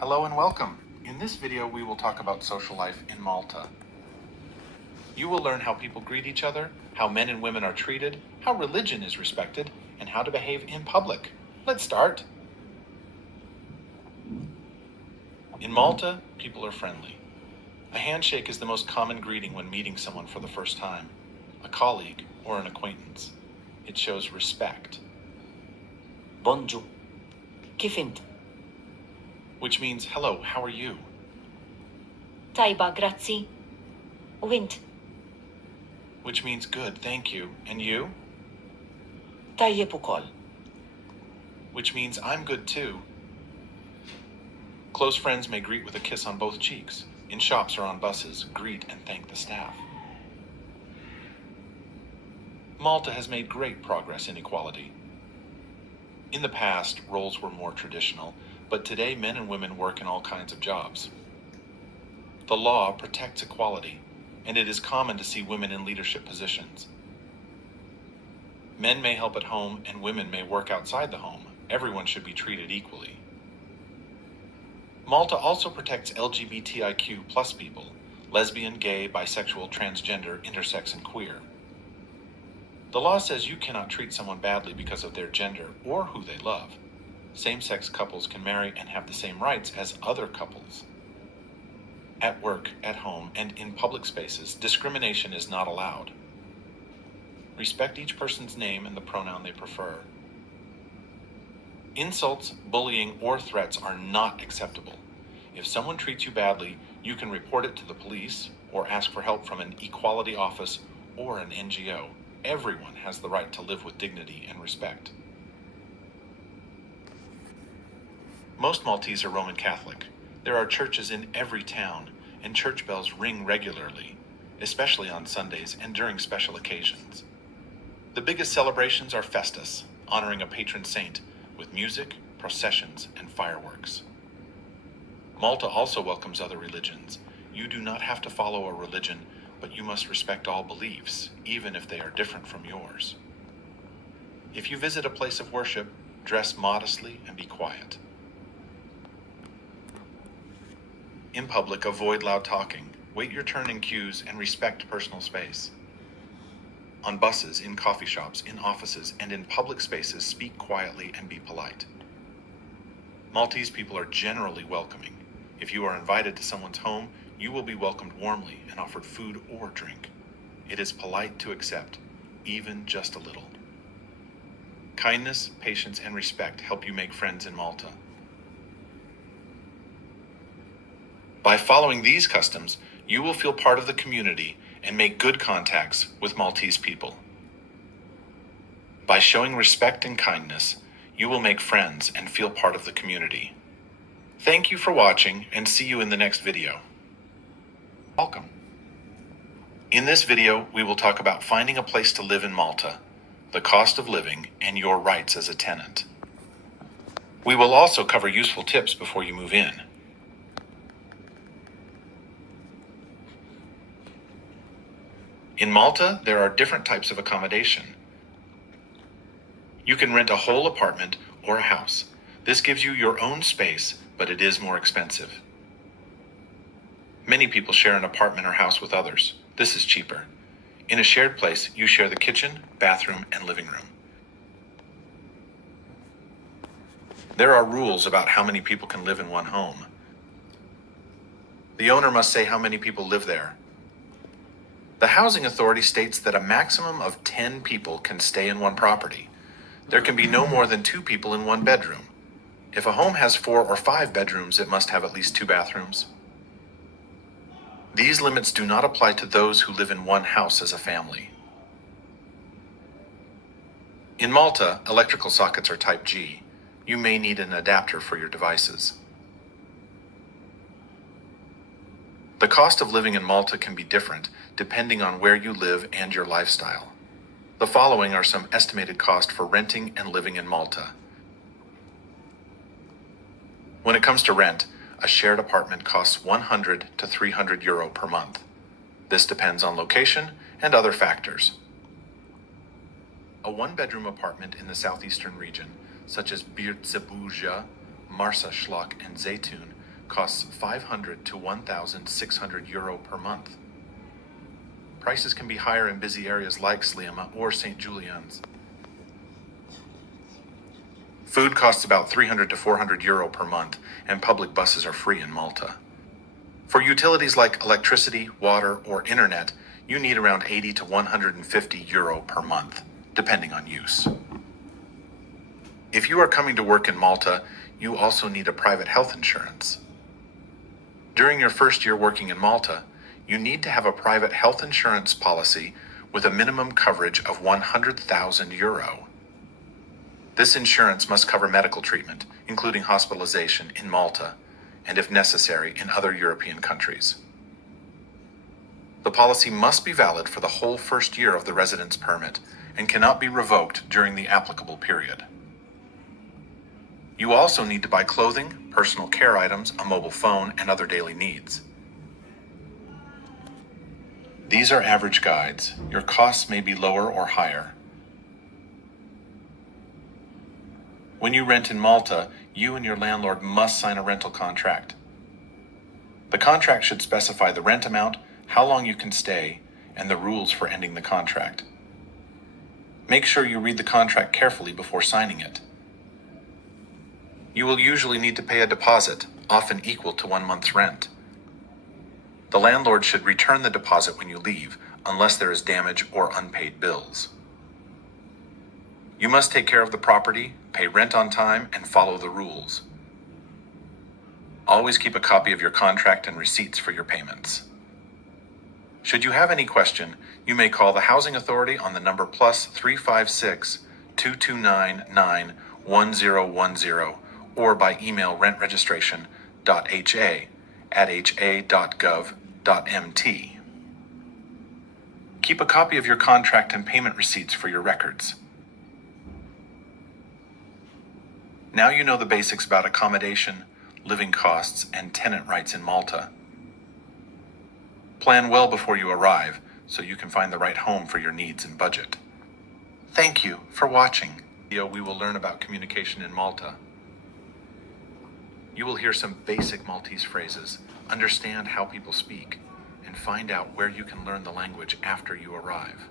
Hello and welcome. In this video, we will talk about social life in Malta. You will learn how people greet each other, how men and women are treated, how religion is respected, and how to behave in public. Let's start. In Malta, people are friendly. A handshake is the most common greeting when meeting someone for the first time, a colleague or an acquaintance. It shows respect. Bonjour. Kif int? Which means, hello, how are you? Tajba, grazzi. U int? Which means good, thank you. And you? Tajjeb ukoll. Which means I'm good too. Close friends may greet with a kiss on both cheeks. In shops or on buses, greet and thank the staff. Malta has made great progress in equality. In the past, roles were more traditional, but today men and women work in all kinds of jobs. The law protects equality, and it is common to see women in leadership positions. Men may help at home and women may work outside the home. Everyone should be treated equally. Malta also protects LGBTIQ plus people, lesbian, gay, bisexual, transgender, intersex, and queer. The law says you cannot treat someone badly because of their gender or who they love. Same-sex couples can marry and have the same rights as other couples. At work, at home, and in public spaces, discrimination is not allowed. Respect each person's name and the pronoun they prefer. Insults, bullying, or threats are not acceptable. If someone treats you badly, you can report it to the police or ask for help from an equality office or an NGO. Everyone has the right to live with dignity and respect. Most Maltese are Roman Catholic. There are churches in every town, and church bells ring regularly, especially on Sundays and during special occasions. The biggest celebrations are Festus, honoring a patron saint, with music, processions, and fireworks. Malta also welcomes other religions. You do not have to follow a religion, but you must respect all beliefs, even if they are different from yours. If you visit a place of worship, dress modestly and be quiet. In public, avoid loud talking. Wait your turn in queues and respect personal space. On buses, in coffee shops, in offices, and in public spaces, speak quietly and be polite. Maltese people are generally welcoming. If you are invited to someone's home, you will be welcomed warmly and offered food or drink. It is polite to accept, even just a little. Kindness, patience, and respect help you make friends in Malta. By following these customs, you will feel part of the community and make good contacts with Maltese people. By showing respect and kindness, you will make friends and feel part of the community. Thank you for watching and see you in the next video. Welcome. In this video, we will talk about finding a place to live in Malta, the cost of living, and your rights as a tenant. We will also cover useful tips before you move in. In Malta, there are different types of accommodation. You can rent a whole apartment or a house. This gives you your own space, but it is more expensive. Many people share an apartment or house with others. This is cheaper. In a shared place, you share the kitchen, bathroom, and living room. There are rules about how many people can live in one home. The owner must say how many people live there. The housing authority states that a maximum of 10 people can stay in one property. There can be no more than 2 people in one bedroom. If a home has 4 or 5 bedrooms, it must have at least 2 bathrooms. These limits do not apply to those who live in one house as a family. In Malta, electrical sockets are type G. You may need an adapter for your devices. The cost of living in Malta can be different depending on where you live and your lifestyle. The following are some estimated costs for renting and living in Malta. When it comes to rent, a shared apartment costs 100 to 300 euro per month. This depends on location and other factors. A one-bedroom apartment in the southeastern region, such as Birt Zebuja, Marsa Schlock, and Zeytun, costs 500 to 1,600 euro per month. Prices can be higher in busy areas like Sliema or St. Julian's. Food costs about 300 to 400 euro per month, and public buses are free in Malta. For utilities like electricity, water, or internet, you need around 80 to 150 euro per month, depending on use. If you are coming to work in Malta, you also need a private health insurance. During your first year working in Malta, you need to have a private health insurance policy with a minimum coverage of 100,000 euro. This insurance must cover medical treatment, including hospitalization in Malta, and if necessary, in other European countries. The policy must be valid for the whole first year of the residence permit and cannot be revoked during the applicable period. You also need to buy clothing, personal care items, a mobile phone, and other daily needs. These are average guides. Your costs may be lower or higher. When you rent in Malta, you and your landlord must sign a rental contract. The contract should specify the rent amount, how long you can stay, and the rules for ending the contract. Make sure you read the contract carefully before signing it. You will usually need to pay a deposit, often equal to 1 month's rent. The landlord should return the deposit when you leave, unless there is damage or unpaid bills. You must take care of the property, pay rent on time, and follow the rules. Always keep a copy of your contract and receipts for your payments. Should you have any question, you may call the Housing Authority on the number +356 229 91010 or by email rentregistration.ha@ha.gov.mt. Keep a copy of your contract and payment receipts for your records. Now you know the basics about accommodation, living costs, and tenant rights in Malta. Plan well before you arrive so you can find the right home for your needs and budget. Thank you for watching. We will learn about communication in Malta. You will hear some basic Maltese phrases, understand how people speak, and find out where you can learn the language after you arrive.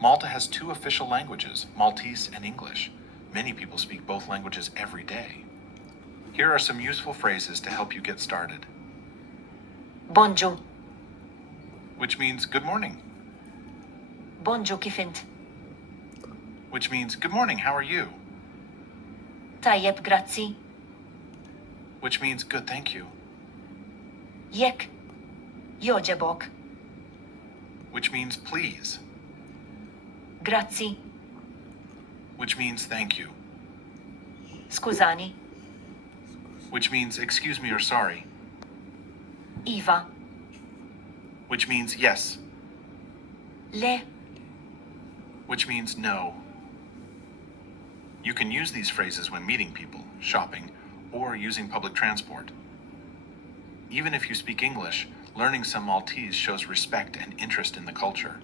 Malta has 2 official languages, Maltese and English. Many people speak both languages every day. Here are some useful phrases to help you get started. Bonġu. Which means good morning. Bonġu kif int? Which means good morning, how are you? Tajjeb, grazzi. Which means good, thank you. Jekk. Joġebok. Which means please. Grazzi. Which means thank you. Skużani. Which means excuse me or sorry. Iva. Which means yes. Le. Which means no. You can use these phrases when meeting people, shopping, or using public transport. Even if you speak English, learning some Maltese shows respect and interest in the culture.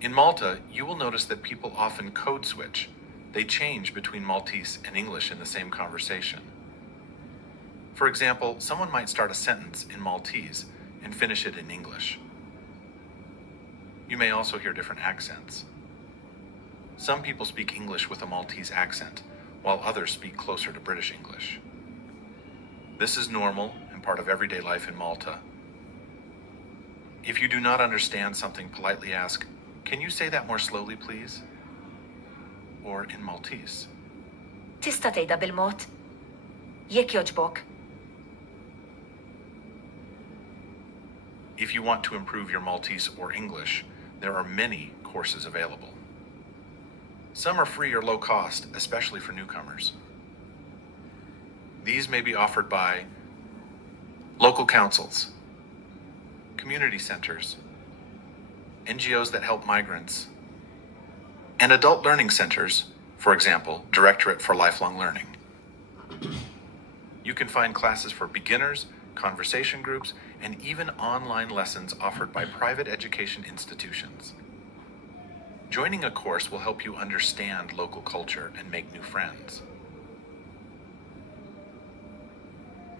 In Malta, you will notice that people often code switch. They change between Maltese and English in the same conversation. For example, someone might start a sentence in Maltese and finish it in English. You may also hear different accents. Some people speak English with a Maltese accent, while others speak closer to British English. This is normal and part of everyday life in Malta. If you do not understand something, politely ask, "Can you say that more slowly, please?" Or in Maltese. Tista' tgħidha bil-mod? Jekk jogħġbok. If you want to improve your Maltese or English, there are many courses available. Some are free or low cost, especially for newcomers. These may be offered by local councils, community centers, NGOs that help migrants, and adult learning centers, for example, Directorate for Lifelong Learning. You can find classes for beginners, conversation groups, and even online lessons offered by private education institutions. Joining a course will help you understand local culture and make new friends.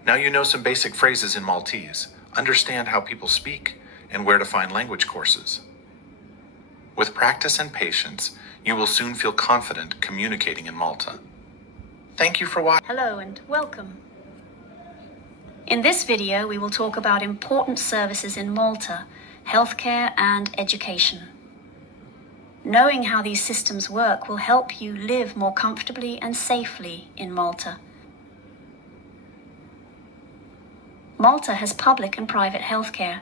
Now you know some basic phrases in Maltese, understand how people speak, and where to find language courses. With practice and patience, you will soon feel confident communicating in Malta. Thank you for watching. Hello and welcome. In this video, we will talk about important services in Malta, healthcare and education. Knowing how these systems work will help you live more comfortably and safely in Malta. Malta has public and private healthcare.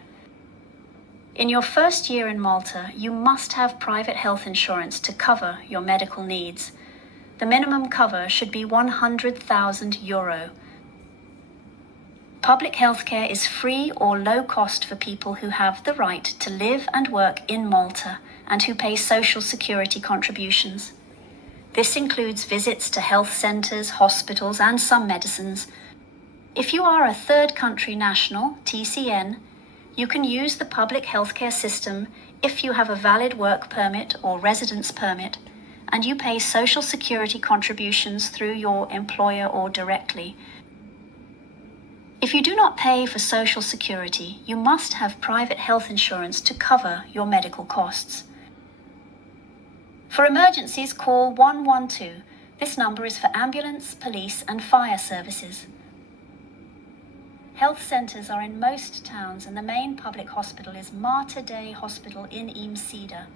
In your first year in Malta, you must have private health insurance to cover your medical needs. The minimum cover should be €100,000. Public healthcare is free or low cost for people who have the right to live and work in Malta and who pay social security contributions. This includes visits to health centres, hospitals and some medicines. If you are a third country national, TCN, you can use the public healthcare system if you have a valid work permit or residence permit and you pay social security contributions through your employer or directly. If you do not pay for social security, you must have private health insurance to cover your medical costs. For emergencies, call 112. This number is for ambulance, police and fire services. Health centres are in most towns and the main public hospital is Mater Dei Hospital in Imsida.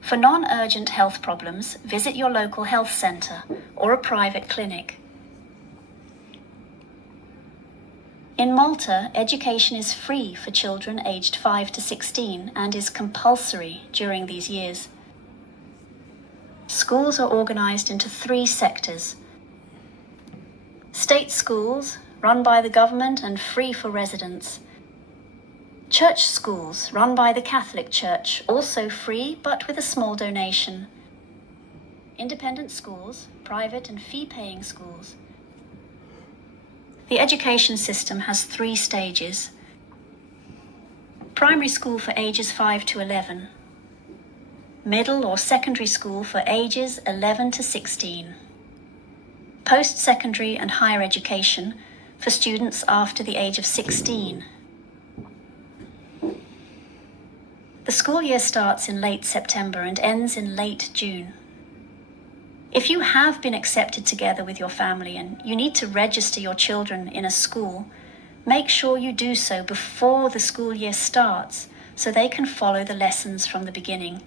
For non-urgent health problems, visit your local health centre or a private clinic. In Malta, education is free for children aged 5 to 16 and is compulsory during these years. Schools are organised into 3 sectors. State schools, run by the government and free for residents. Church schools, run by the Catholic Church, also free but with a small donation. Independent schools, private and fee-paying schools. The education system has 3 stages. Primary school for ages 5 to 11. Middle or secondary school for ages 11 to 16. Post-secondary and higher education for students after the age of 16. The school year starts in late September and ends in late June. If you have been accepted together with your family and you need to register your children in a school, make sure you do so before the school year starts so they can follow the lessons from the beginning.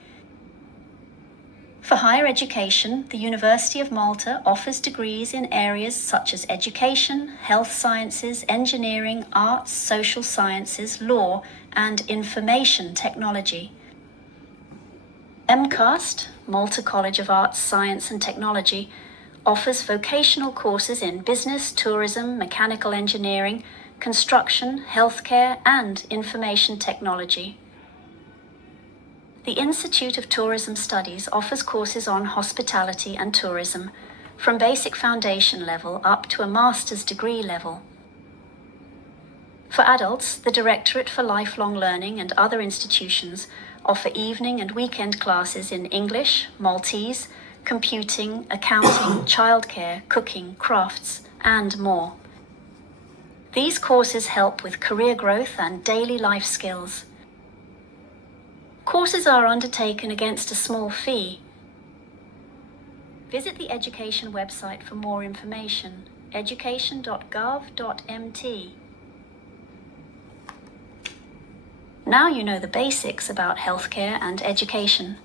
For higher education, the University of Malta offers degrees in areas such as education, health sciences, engineering, arts, social sciences, law, and information technology. MCAST, Malta College of Arts, Science and Technology, offers vocational courses in business, tourism, mechanical engineering, construction, healthcare, and information technology. The Institute of Tourism Studies offers courses on hospitality and tourism, from basic foundation level up to a master's degree level. For adults, the Directorate for Lifelong Learning and other institutions offer evening and weekend classes in English, Maltese, computing, accounting, childcare, cooking, crafts, and more. These courses help with career growth and daily life skills. Courses are undertaken against a small fee. Visit the education website for more information, education.gov.mt. Now you know the basics about healthcare and education.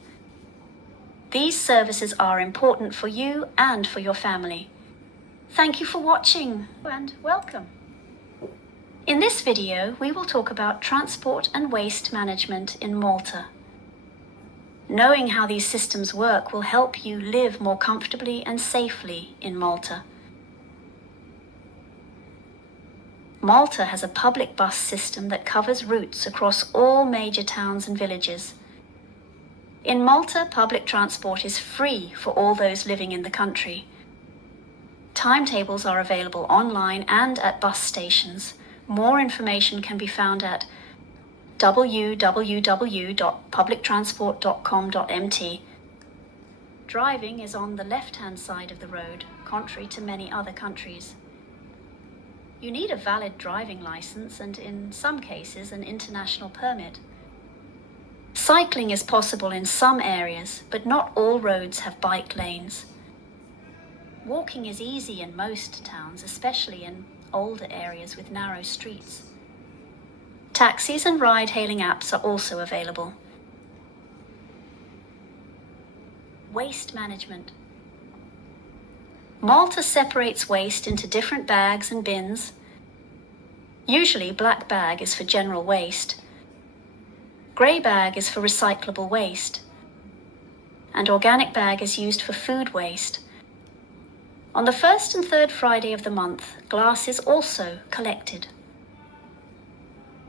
These services are important for you and for your family. Thank you for watching and welcome. In this video, we will talk about transport and waste management in Malta. Knowing how these systems work will help you live more comfortably and safely in Malta. Malta has a public bus system that covers routes across all major towns and villages. In Malta, public transport is free for all those living in the country. Timetables are available online and at bus stations. More information can be found at www.publictransport.com.mt. Driving is on the left-hand side of the road, contrary to many other countries. You need a valid driving license and, in some cases, an international permit. Cycling is possible in some areas, but not all roads have bike lanes. Walking is easy in most towns, especially in older areas with narrow streets. Taxis and ride-hailing apps are also available. Waste management. Malta separates waste into different bags and bins. Usually, black bag is for general waste, grey bag is for recyclable waste, and organic bag is used for food waste. On the first and third Friday of the month, glass is also collected.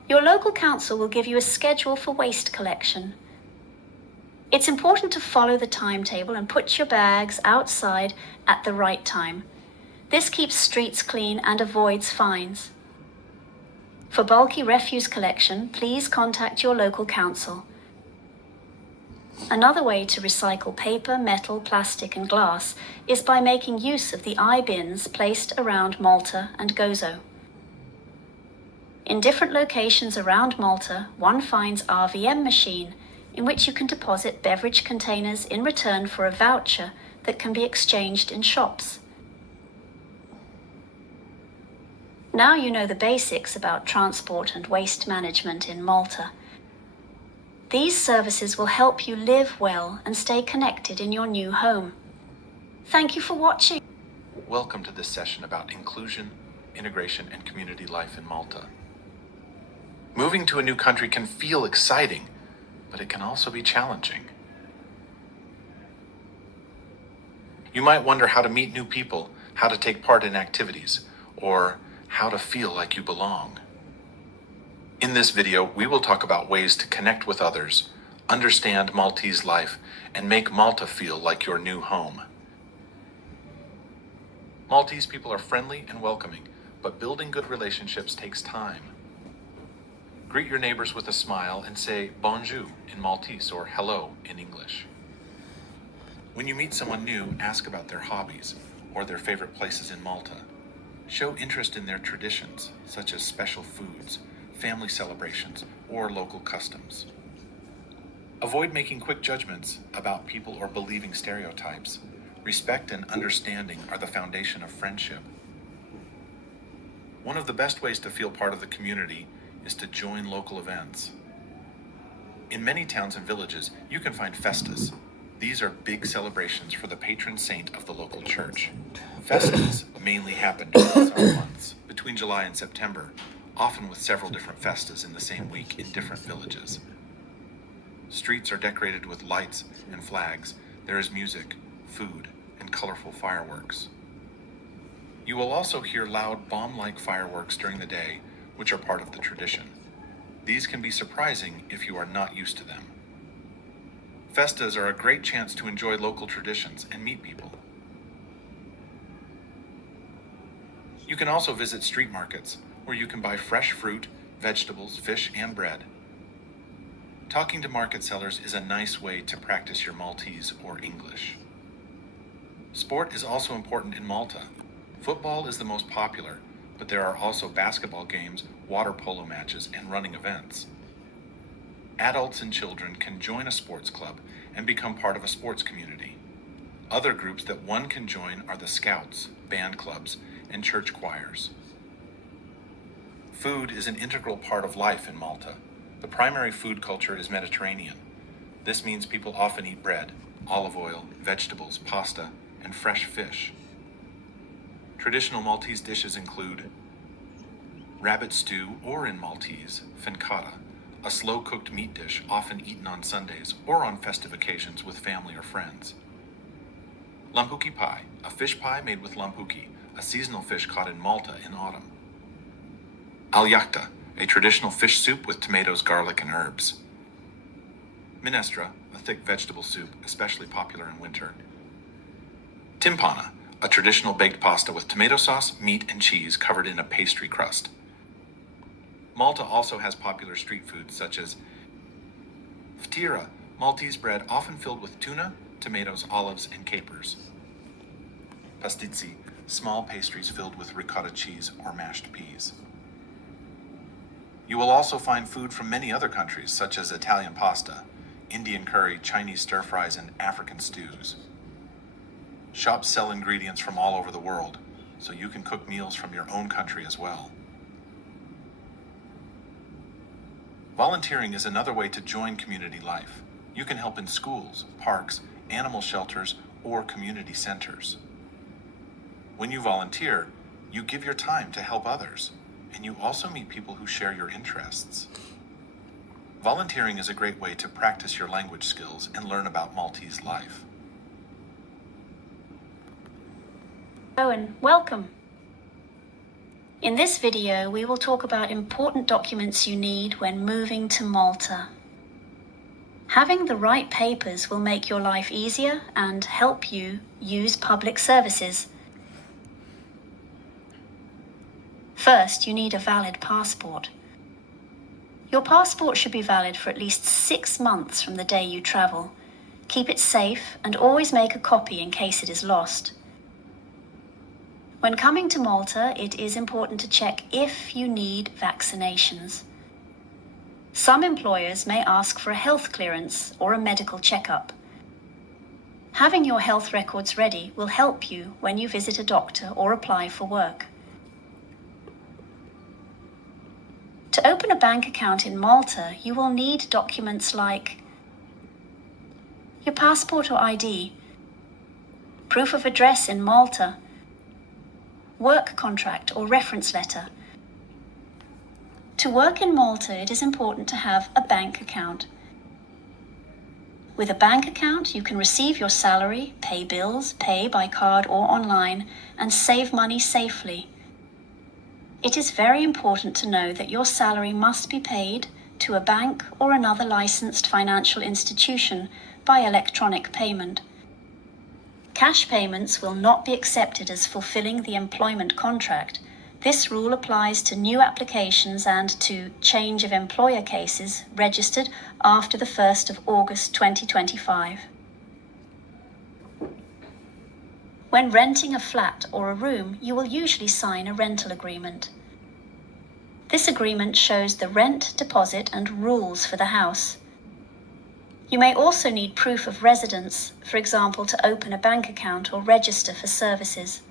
Your local council will give you a schedule for waste collection. It's important to follow the timetable and put your bags outside at the right time. This keeps streets clean and avoids fines. For bulky refuse collection, please contact your local council. Another way to recycle paper, metal, plastic and glass is by making use of the I-bins placed around Malta and Gozo. In different locations around Malta, one finds RVM machine, in which you can deposit beverage containers in return for a voucher that can be exchanged in shops. Now you know the basics about transport and waste management in Malta. These services will help you live well and stay connected in your new home. Thank you for watching. Welcome to this session about inclusion, integration, and community life in Malta. Moving to a new country can feel exciting, but it can also be challenging. You might wonder how to meet new people, how to take part in activities, or how to feel like you belong. In this video, we will talk about ways to connect with others, understand Maltese life, and make Malta feel like your new home. Maltese people are friendly and welcoming, but building good relationships takes time. Greet your neighbors with a smile and say bonjour in Maltese or hello in English. When you meet someone new, ask about their hobbies or their favorite places in Malta. Show interest in their traditions, such as special foods, family celebrations, or local customs. Avoid making quick judgments about people or believing stereotypes. Respect and understanding are the foundation of friendship. One of the best ways to feel part of the community is to join local events. In many towns and villages, you can find festas. These are big celebrations for the patron saint of the local church. Festas mainly happen during the summer months, between July and September, often with several different festas in the same week in different villages. Streets are decorated with lights and flags. There is music, food, and colorful fireworks. You will also hear loud bomb-like fireworks during the day, which are part of the tradition. These can be surprising if you are not used to them. Festas are a great chance to enjoy local traditions and meet people. You can also visit street markets, where you can buy fresh fruit, vegetables, fish, and bread. Talking to market sellers is a nice way to practice your Maltese or English. Sport is also important in Malta. Football is the most popular, but there are also basketball games, water polo matches, and running events. Adults and children can join a sports club and become part of a sports community. Other groups that one can join are the Scouts, band clubs, and church choirs. Food is an integral part of life in Malta. The primary food culture is Mediterranean. This means people often eat bread, olive oil, vegetables, pasta, and fresh fish. Traditional Maltese dishes include rabbit stew, or in Maltese, fincata, a slow-cooked meat dish often eaten on Sundays or on festive occasions with family or friends. Lampuki pie, a fish pie made with lampuki, a seasonal fish caught in Malta in autumn. Alyakta, a traditional fish soup with tomatoes, garlic, and herbs. Minestra, a thick vegetable soup, especially popular in winter. Timpana, a traditional baked pasta with tomato sauce, meat, and cheese covered in a pastry crust. Malta also has popular street foods such as ftira, Maltese bread often filled with tuna, tomatoes, olives, and capers. Pastizi, small pastries filled with ricotta cheese or mashed peas. You will also find food from many other countries such as Italian pasta, Indian curry, Chinese stir-fries, and African stews. Shops sell ingredients from all over the world, so you can cook meals from your own country as well. Volunteering is another way to join community life. You can help in schools, parks, animal shelters, or community centers. When you volunteer, you give your time to help others, and you also meet people who share your interests. Volunteering is a great way to practice your language skills and learn about Maltese life. Hello and welcome. In this video, we will talk about important documents you need when moving to Malta. Having the right papers will make your life easier and help you use public services. First, you need a valid passport. Your passport should be valid for at least 6 months from the day you travel. Keep it safe and always make a copy in case it is lost. When coming to Malta, it is important to check if you need vaccinations. Some employers may ask for a health clearance or a medical checkup. Having your health records ready will help you when you visit a doctor or apply for work. To open a bank account in Malta, you will need documents like your passport or ID, proof of address in Malta, work contract or reference letter. To work in Malta, it is important to have a bank account. With a bank account, you can receive your salary, pay bills, pay by card or online, and save money safely. It is very important to know that your salary must be paid to a bank or another licensed financial institution by electronic payment. Cash payments will not be accepted as fulfilling the employment contract. This rule applies to new applications and to change of employer cases registered after the 1st of August 2025. When renting a flat or a room, you will usually sign a rental agreement. This agreement shows the rent, deposit, and rules for the house. You may also need proof of residence, for example, to open a bank account or register for services.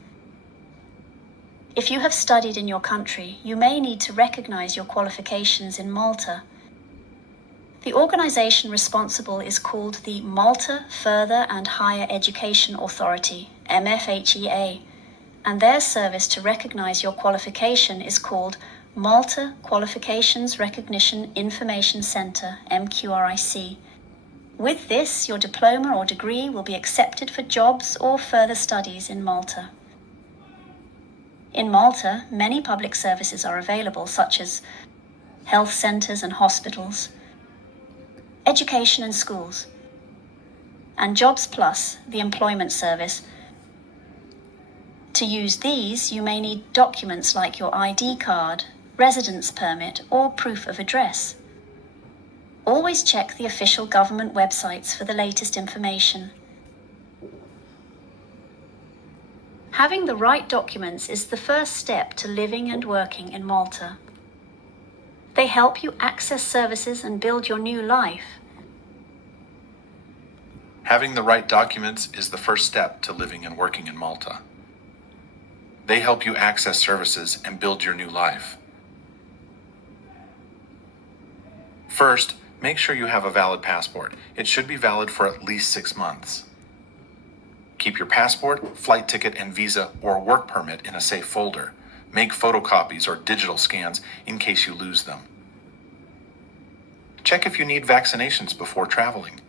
If you have studied in your country, you may need to recognize your qualifications in Malta. The organization responsible is called the Malta Further and Higher Education Authority, MFHEA, and their service to recognize your qualification is called Malta Qualifications Recognition Information Center, MQRIC. With this, your diploma or degree will be accepted for jobs or further studies in Malta. In Malta, many public services are available, such as health centers and hospitals, education and schools, and Jobs Plus, the employment service. To use these, you may need documents like your ID card, residence permit, or proof of address. Always check the official government websites for the latest information. Having the right documents is the first step to living and working in Malta. They help you access services and build your new life. Having the right documents is the first step to living and working in Malta. They help you access services and build your new life. First, make sure you have a valid passport. It should be valid for at least 6 months. Keep your passport, flight ticket, and visa or work permit in a safe folder. Make photocopies or digital scans in case you lose them. Check if you need vaccinations before traveling.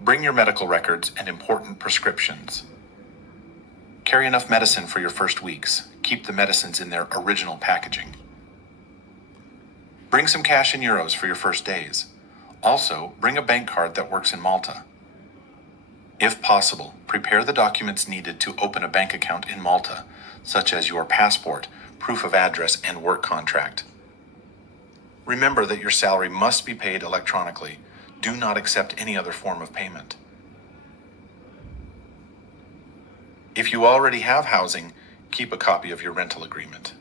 Bring your medical records and important prescriptions. Carry enough medicine for your first weeks. Keep the medicines in their original packaging. Bring some cash in euros for your first days. Also, bring a bank card that works in Malta. If possible, prepare the documents needed to open a bank account in Malta, such as your passport, proof of address, and work contract. Remember that your salary must be paid electronically. Do not accept any other form of payment. If you already have housing, keep a copy of your rental agreement.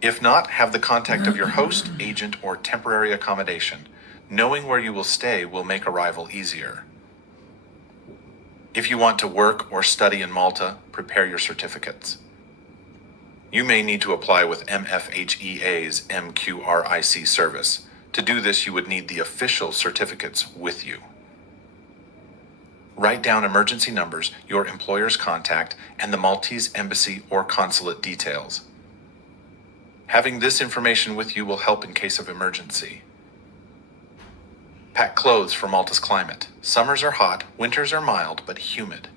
If not, have the contact of your host, agent, or temporary accommodation. Knowing where you will stay will make arrival easier. If you want to work or study in Malta, prepare your certificates. You may need to apply with MFHEA's MQRIC service. To do this, you would need the official certificates with you. Write down emergency numbers, your employer's contact, and the Maltese embassy or consulate details. Having this information with you will help in case of emergency. Pack clothes for Malta's climate. Summers are hot, winters are mild but humid.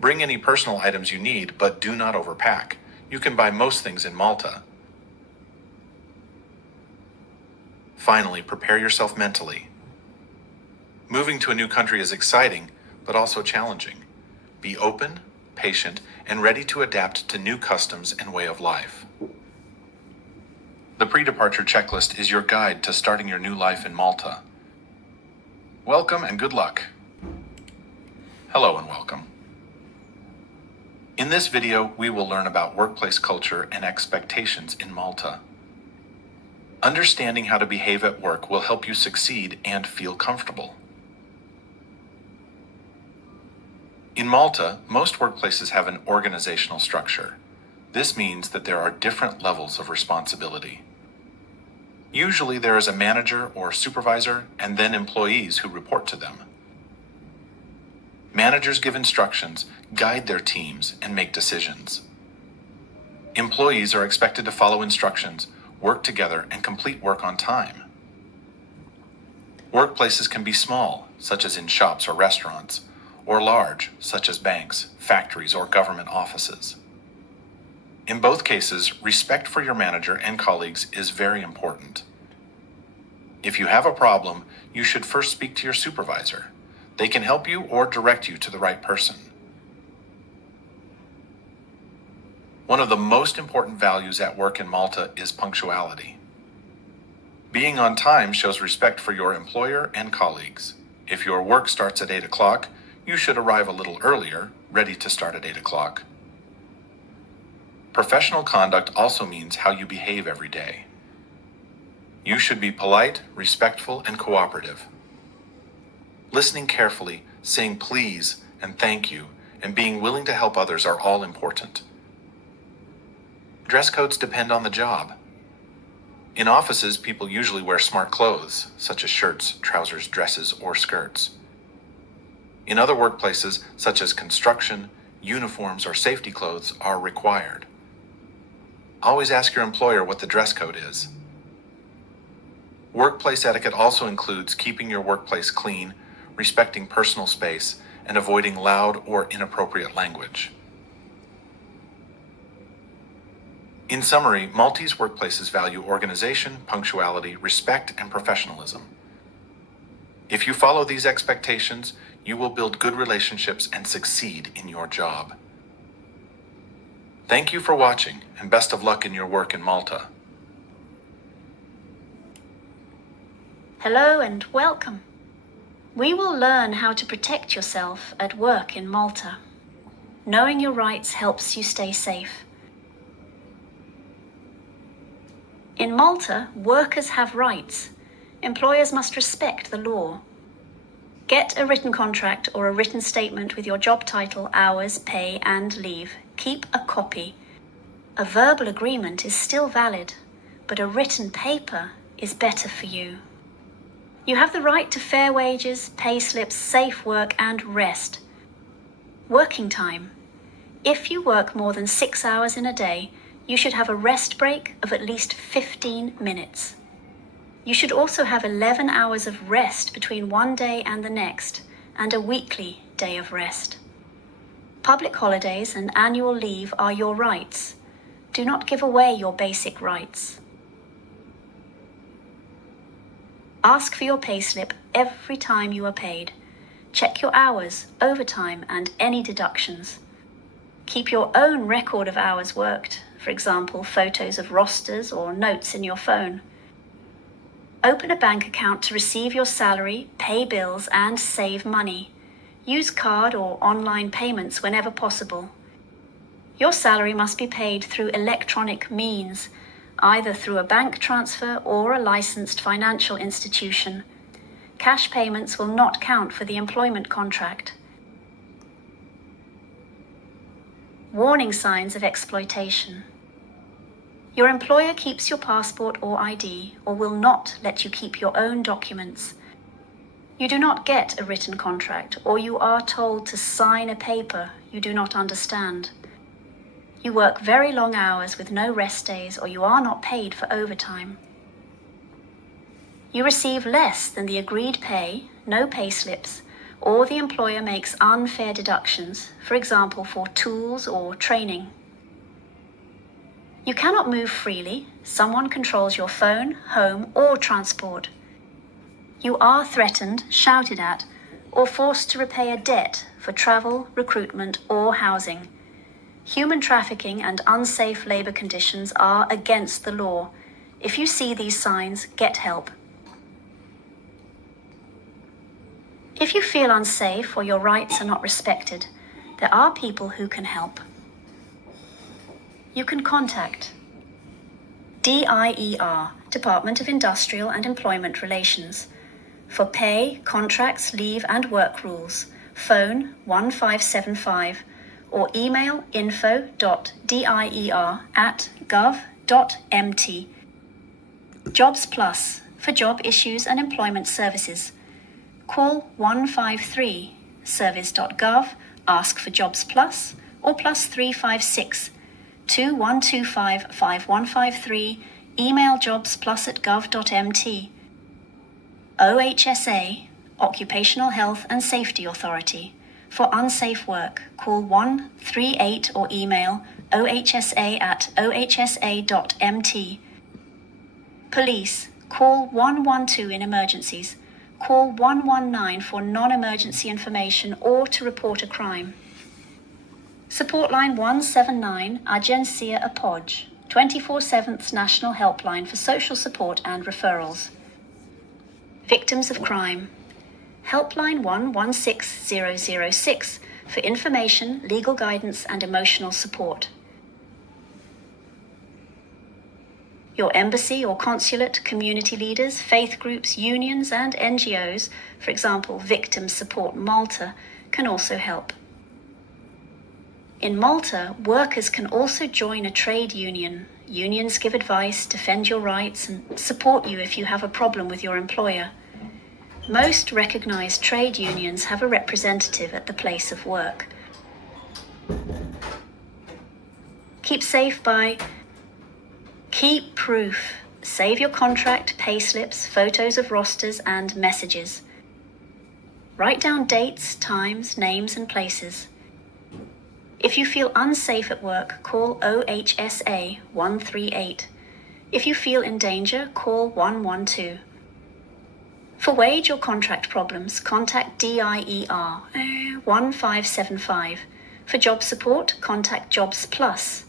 Bring any personal items you need, but do not overpack. You can buy most things in Malta. Finally, prepare yourself mentally. Moving to a new country is exciting, but also challenging. Be open, patient, and ready to adapt to new customs and way of life. The pre-departure checklist is your guide to starting your new life in Malta. Welcome and good luck. Hello and welcome. In this video, we will learn about workplace culture and expectations in Malta. Understanding how to behave at work will help you succeed and feel comfortable. In Malta, most workplaces have an organizational structure. This means that there are different levels of responsibility. Usually there is a manager or supervisor and then employees who report to them. Managers give instructions, guide their teams, and make decisions. Employees are expected to follow instructions, work together, and complete work on time. Workplaces can be small, such as in shops or restaurants, or large, such as banks, factories, or government offices. In both cases, respect for your manager and colleagues is very important. If you have a problem, you should first speak to your supervisor. They can help you or direct you to the right person. One of the most important values at work in Malta is punctuality. Being on time shows respect for your employer and colleagues. If your work starts at 8 o'clock, you should arrive a little earlier, ready to start at 8 o'clock. Professional conduct also means how you behave every day. You should be polite, respectful, and cooperative. Listening carefully, saying please and thank you, and being willing to help others are all important. Dress codes depend on the job. In offices, people usually wear smart clothes, such as shirts, trousers, dresses, or skirts. In other workplaces, such as construction, uniforms or safety clothes are required. Always ask your employer what the dress code is. Workplace etiquette also includes keeping your workplace clean, respecting personal space, and avoiding loud or inappropriate language. In summary, Maltese workplaces value organization, punctuality, respect, and professionalism. If you follow these expectations, you will build good relationships and succeed in your job. Thank you for watching, and best of luck in your work in Malta. Hello and welcome. We will learn how to protect yourself at work in Malta. Knowing your rights helps you stay safe. In Malta, workers have rights. Employers must respect the law. Get a written contract or a written statement with your job title, hours, pay, and leave. Keep a copy. A verbal agreement is still valid, but a written paper is better for you. You have the right to fair wages, pay slips, safe work, and rest. Working time. If you work more than 6 hours in a day, you should have a rest break of at least 15 minutes. You should also have 11 hours of rest between one day and the next, and a weekly day of rest. Public holidays and annual leave are your rights. Do not give away your basic rights. Ask for your payslip every time you are paid. Check your hours, overtime, and any deductions. Keep your own record of hours worked, for example, photos of rosters or notes in your phone. Open a bank account to receive your salary, pay bills, and save money. Use card or online payments whenever possible. Your salary must be paid through electronic means, either through a bank transfer or a licensed financial institution. Cash payments will not count for the employment contract. Warning signs of exploitation. Your employer keeps your passport or ID or will not let you keep your own documents. You do not get a written contract or you are told to sign a paper you do not understand. You work very long hours with no rest days or you are not paid for overtime. You receive less than the agreed pay, no pay slips, or the employer makes unfair deductions, for example, for tools or training. You cannot move freely. Someone controls your phone, home, or transport. You are threatened, shouted at, or forced to repay a debt for travel, recruitment, or housing. Human trafficking and unsafe labor conditions are against the law. If you see these signs, get help. If you feel unsafe or your rights are not respected, there are people who can help. You can contact DIER, Department of Industrial and Employment Relations. For pay, contracts, leave and work rules, phone 1575 or email info.dier@gov.mt. Jobs Plus, for job issues and employment services. Call 153 service.gov, ask for Jobs Plus, or +356 2125 5153, email jobsplus@gov.mt. OHSA, Occupational Health and Safety Authority. For unsafe work, call 138 or email ohsa@ohsa.mt. Police, call 112 in emergencies. Call 119 for non-emergency information or to report a crime. Support line 179, Agencia Apoj, 24/7 National Helpline for social support and referrals. Victims of crime. Helpline 116006 for information, legal guidance and emotional support. Your embassy or consulate, community leaders, faith groups, unions and NGOs, for example, Victim Support Malta, can also help. In Malta, workers can also join a trade union. Unions give advice, defend your rights, and support you if you have a problem with your employer. Most recognized trade unions have a representative at the place of work. Keep safe by keep proof. Save your contract, payslips, photos of rosters, and messages. Write down dates, times, names, and places. If you feel unsafe at work, call OHSA 138. If you feel in danger, call 112. For wage or contract problems, contact DIER 1575. For job support, contact Jobs Plus.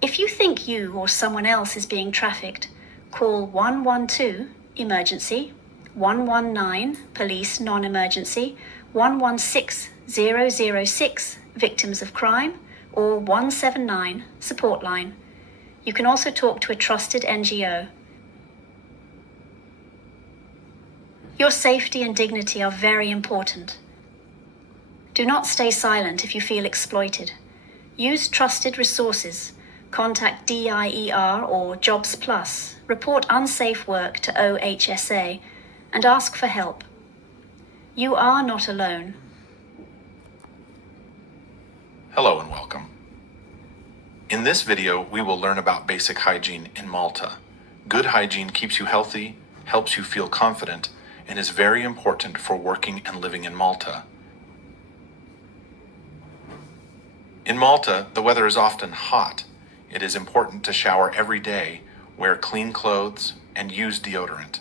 If you think you or someone else is being trafficked, call 112 Emergency, 119 Police Non-Emergency, 116 006 Victims of Crime, or 179 Support Line. You can also talk to a trusted NGO. Your safety and dignity are very important. Do not stay silent if you feel exploited. Use trusted resources. Contact DIER or Jobs Plus. Report unsafe work to OHSA and ask for help. You are not alone. Hello and welcome. In this video, we will learn about basic hygiene in Malta. Good hygiene keeps you healthy, helps you feel confident, and is very important for working and living in Malta. In Malta, the weather is often hot. It is important to shower every day, wear clean clothes, and use deodorant.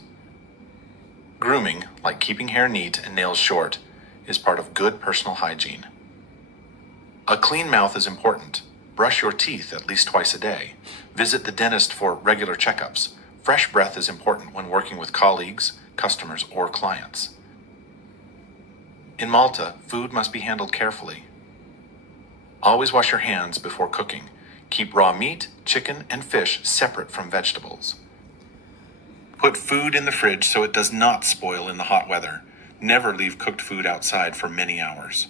Grooming, like keeping hair neat and nails short, is part of good personal hygiene. A clean mouth is important, Brush your teeth at least twice a day. Visit the dentist for regular checkups. Fresh breath is important when working with colleagues, customers, or clients. In Malta, food must be handled carefully. Always wash your hands before cooking. Keep raw meat, chicken, and fish separate from vegetables. Put food in the fridge so it does not spoil in the hot weather. Never leave cooked food outside for many hours.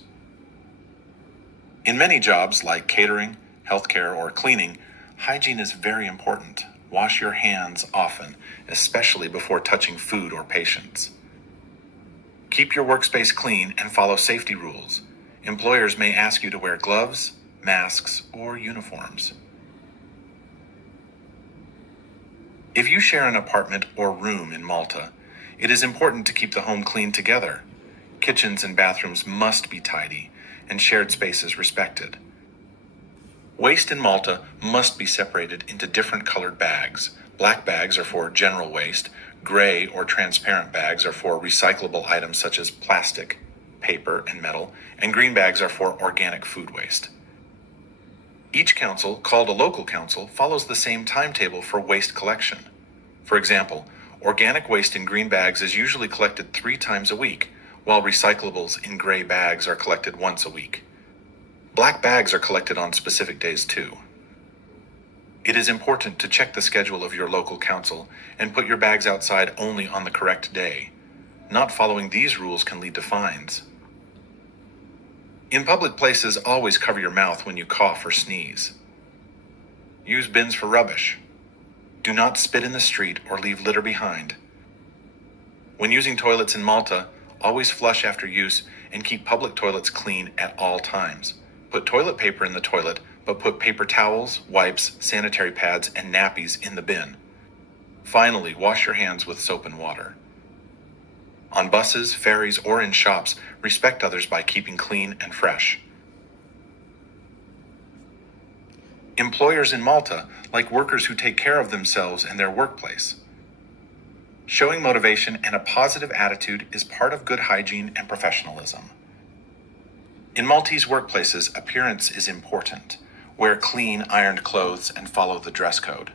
In many jobs like catering, healthcare, or cleaning, hygiene is very important. Wash your hands often, especially before touching food or patients. Keep your workspace clean and follow safety rules. Employers may ask you to wear gloves, masks, or uniforms. If you share an apartment or room in Malta, it is important to keep the home clean together. Kitchens and bathrooms must be tidy and shared spaces respected. Waste in Malta must be separated into different colored bags. Black bags are for general waste. Gray or transparent bags are for recyclable items such as plastic, paper, and metal, and green bags are for organic food waste. Each council, called a local council, follows the same timetable for waste collection. For example, organic waste in green bags is usually collected 3 times a week, while recyclables in gray bags are collected once a week. Black bags are collected on specific days too. It is important to check the schedule of your local council and put your bags outside only on the correct day. Not following these rules can lead to fines. In public places, always cover your mouth when you cough or sneeze. Use bins for rubbish. Do not spit in the street or leave litter behind. When using toilets in Malta, always flush after use and keep public toilets clean at all times. Put toilet paper in the toilet, but put paper towels, wipes, sanitary pads, and nappies in the bin. Finally, wash your hands with soap and water. On buses, ferries, or in shops, respect others by keeping clean and fresh. Employers in Malta like workers who take care of themselves and their workplace. Showing motivation and a positive attitude is part of good hygiene and professionalism. In Maltese workplaces, appearance is important. Wear clean, ironed clothes and follow the dress code.